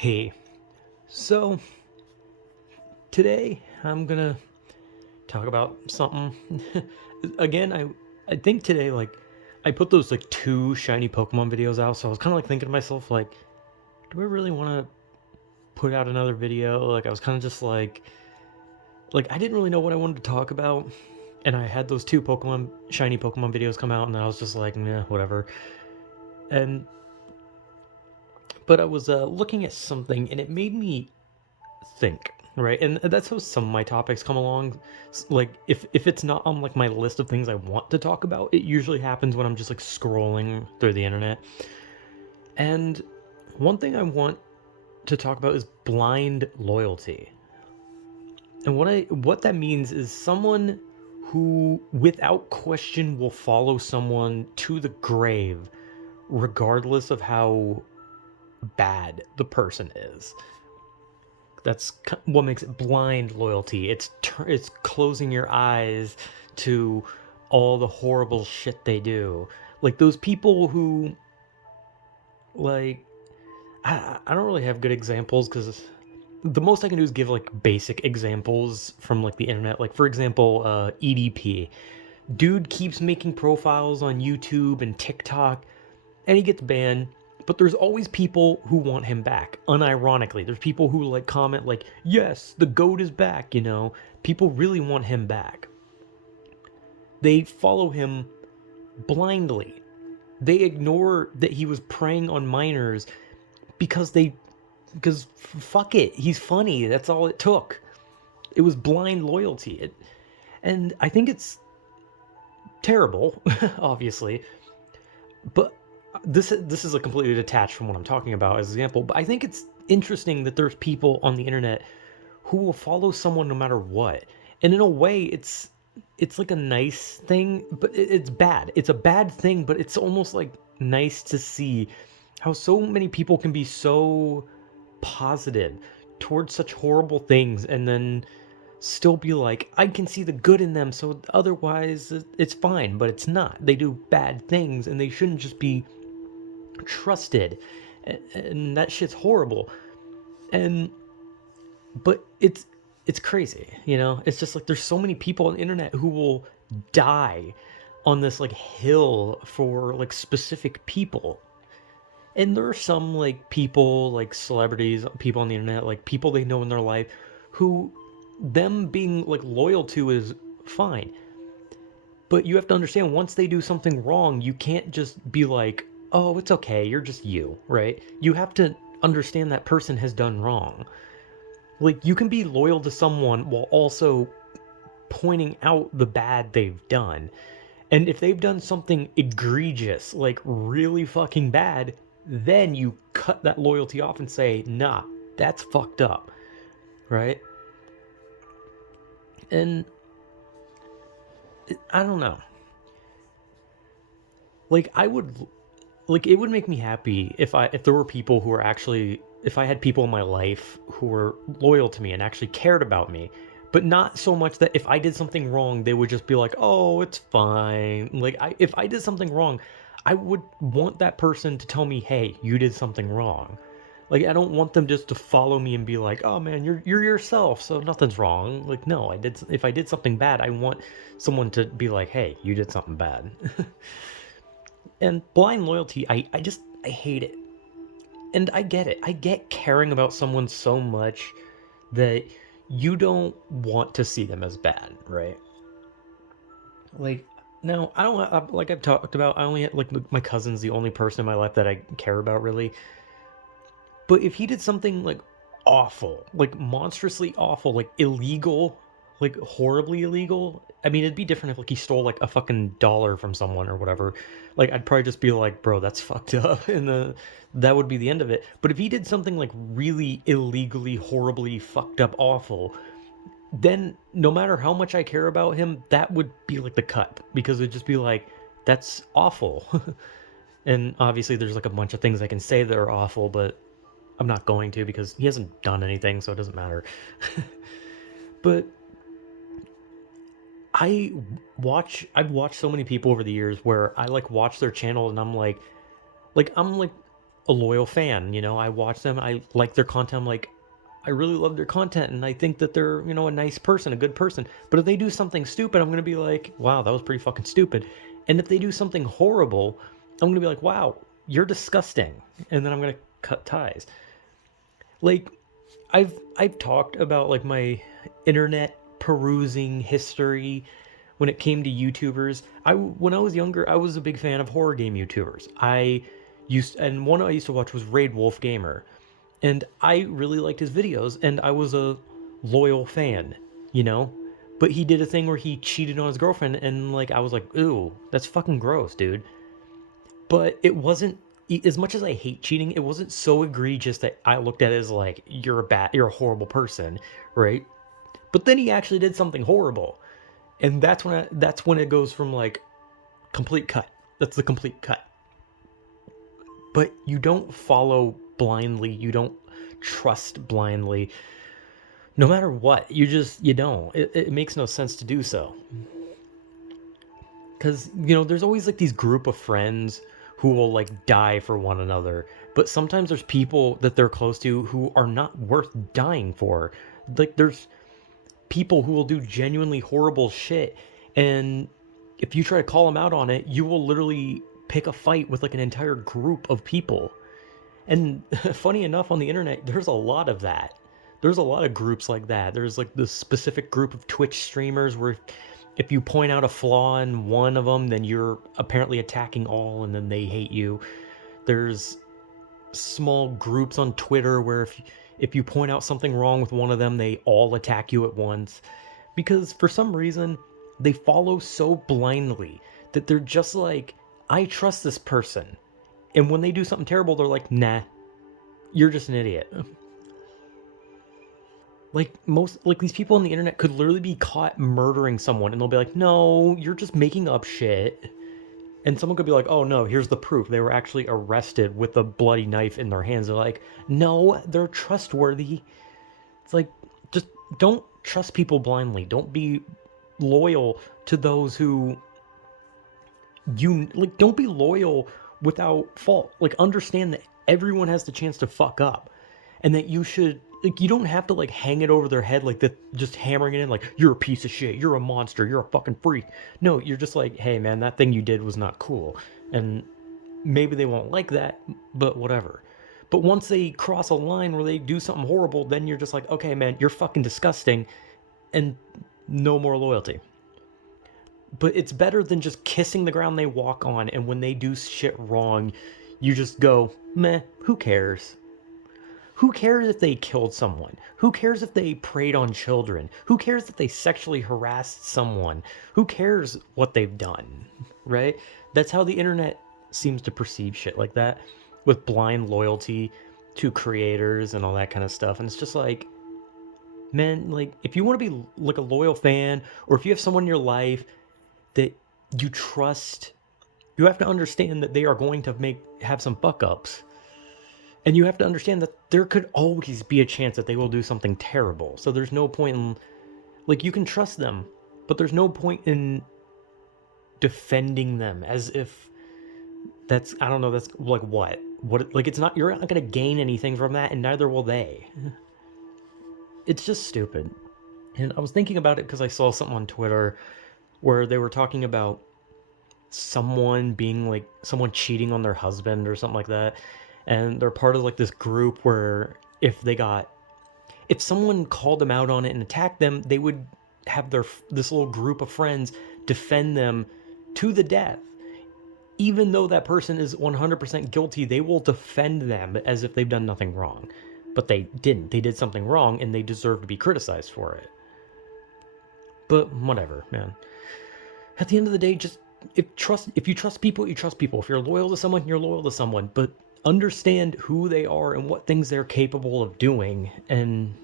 Hey, so today I'm gonna talk about something. Again, I think today I put those like two shiny Pokemon videos out, so I was kind of like thinking to myself like, do I really want to put out another video? Like I was kind of just like I didn't really know what I wanted to talk about, and I had those two Pokemon shiny Pokemon videos come out, and I was just like, nah, whatever. And but I was looking at something, and it made me think, right? And that's how some of my topics come along. Like if it's not on like my list of things I want to talk about, it usually happens when I'm just like scrolling through the internet. And one thing I want to talk about is blind loyalty. And what that means is someone who without question will follow someone to the grave regardless of how bad the person is. That's what makes it blind loyalty. It's closing your eyes to all the horrible shit they do. Like those people who like I don't really have good examples because the most I can do is give like basic examples from like the internet. Like for example, EDP. Dude keeps making profiles on YouTube and TikTok and he gets banned. But there's always people who want him back, unironically. There's people who like comment like, "Yes, the goat is back," you know. People really want him back. They follow him blindly. They ignore that he was preying on minors because fuck it, he's funny. That's all it took. It was blind loyalty. And I think it's terrible, obviously, but this is a completely detached from what I'm talking about as an example, but I think it's interesting that there's people on the internet who will follow someone no matter what. And in a way, it's like a nice thing, but it's bad. It's a bad thing, but it's almost like nice to see how so many people can be so positive towards such horrible things and then still be like, I can see the good in them, so otherwise it's fine, but it's not. They do bad things and they shouldn't just be trusted. And that shit's horrible. And but it's crazy, you know? It's just like there's so many people on the internet who will die on this like hill for like specific people. And there are some like people, like celebrities, people on the internet, like people they know in their life who them being like loyal to is fine. But you have to understand once they do something wrong, you can't just be like, "Oh, it's okay, you're just you," right? You have to understand that person has done wrong. Like you can be loyal to someone while also pointing out the bad they've done. And if they've done something egregious, like really fucking bad, then you cut that loyalty off and say, "Nah, that's fucked up." Right? And I don't know. Like I would like it would make me happy if there were people who were actually if I had people in my life who were loyal to me and actually cared about me, but not so much that if I did something wrong they would just be like, "Oh, it's fine." Like if I did something wrong, I would want that person to tell me, "Hey, you did something wrong." Like I don't want them just to follow me and be like, "Oh man, you're yourself, so nothing's wrong." Like no, I did if I did something bad, I want someone to be like, "Hey, you did something bad." And blind loyalty, I hate it. And I get it. I get caring about someone so much that you don't want to see them as bad, right? Like now, I don't like I've talked about. I only like my cousin's the only person in my life that I care about really. But if he did something like awful, like monstrously awful, like illegal, like horribly illegal, I mean, it'd be different if like he stole like a fucking dollar from someone or whatever. Like I'd probably just be like, "Bro, that's fucked up," and that would be the end of it. But if he did something like really illegally, horribly fucked up, awful, then no matter how much I care about him, that would be like the cut because it'd just be like, "That's awful." And obviously, there's like a bunch of things I can say that are awful, but I'm not going to because he hasn't done anything, so it doesn't matter. But I've watched so many people over the years where I like watch their channel and I'm like a loyal fan. You know, I watch them, I like their content. I'm like, I really love their content, and I think that they're, you know, a nice person, a good person. But if they do something stupid, I'm gonna be like, wow, that was pretty fucking stupid. And if they do something horrible, I'm gonna be like, wow, you're disgusting. And then I'm gonna cut ties. Like, I've talked about like my internet perusing history when it came to YouTubers. When I was younger, I was a big fan of horror game YouTubers. And one I used to watch was Raid Wolf Gamer, and I really liked his videos, and I was a loyal fan, you know. But he did a thing where he cheated on his girlfriend, and like I was like, ooh, that's fucking gross, dude. But it wasn't, as much as I hate cheating, it wasn't so egregious that I looked at it as like you're a horrible person, right? But then he actually did something horrible, and that's when it goes from like complete cut. That's the complete cut. But you don't follow blindly. You don't trust blindly. No matter what, you don't. It makes no sense to do so. Because, you know, there's always like these group of friends who will like die for one another. But sometimes there's people that they're close to who are not worth dying for. Like, there's people who will do genuinely horrible shit. And if you try to call them out on it, you will literally pick a fight with like an entire group of people. And funny enough, on the internet, there's a lot of that. There's a lot of groups like that. There's like this specific group of Twitch streamers where if you point out a flaw in one of them, then you're apparently attacking all, and then they hate you. There's small groups on Twitter where if you point out something wrong with one of them, they all attack you at once. Because for some reason, they follow so blindly that they're just like, I trust this person. And when they do something terrible, they're like, nah, you're just an idiot. Like these people on the internet could literally be caught murdering someone, and they'll be like, no, you're just making up shit. And someone could be like, oh no, here's the proof. They were actually arrested with a bloody knife in their hands. They're like, no, they're trustworthy. It's like, just don't trust people blindly. Don't be loyal to those who don't be loyal without fault. Like, understand that everyone has the chance to fuck up, and that you should, like, you don't have to like hang it over their head like that, just hammering it in like, you're a piece of shit, you're a monster, you're a fucking freak. No, you're just like, hey man, that thing you did was not cool. And maybe they won't like that, but whatever. But once they cross a line where they do something horrible, then you're just like, okay man, you're fucking disgusting, and no more loyalty. But it's better than just kissing the ground they walk on, and when they do shit wrong, you just go, meh, who cares? Who cares if they killed someone? Who cares if they preyed on children? Who cares if they sexually harassed someone? Who cares what they've done? Right? That's how the internet seems to perceive shit like that, with blind loyalty to creators and all that kind of stuff. And it's just like, man, like, if you want to be like a loyal fan, or if you have someone in your life that you trust, you have to understand that they are going to have some fuck ups. And you have to understand that there could always be a chance that they will do something terrible. So there's no point in, like, you can trust them, but there's no point in defending them as if that's, I don't know, that's like what? Like, it's not, you're not going to gain anything from that, and neither will they. It's just stupid. And I was thinking about it because I saw something on Twitter where they were talking about someone cheating on their husband or something like that. And they're part of like this group where if someone called them out on it and attacked them, they would have this little group of friends defend them to the death. Even though that person is 100% guilty, they will defend them as if they've done nothing wrong. But they didn't. They did something wrong, and they deserve to be criticized for it. But whatever, man. At the end of the day, just if you trust people, you trust people. If you're loyal to someone, you're loyal to someone. But understand who they are and what things they're capable of doing, and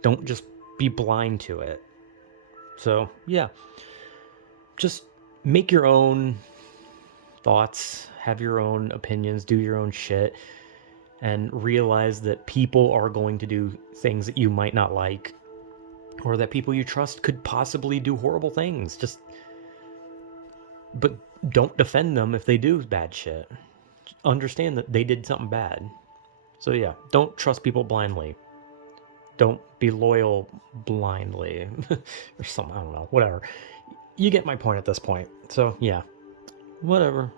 don't just be blind to it. So, yeah. Just make your own thoughts, have your own opinions, do your own shit, and realize that people are going to do things that you might not like, or that people you trust could possibly do horrible things. But don't defend them if they do bad shit. understand that they did something bad. So yeah, don't trust people blindly. Don't be loyal blindly. Or something, I don't know, whatever. You get my point at this point. So yeah, whatever.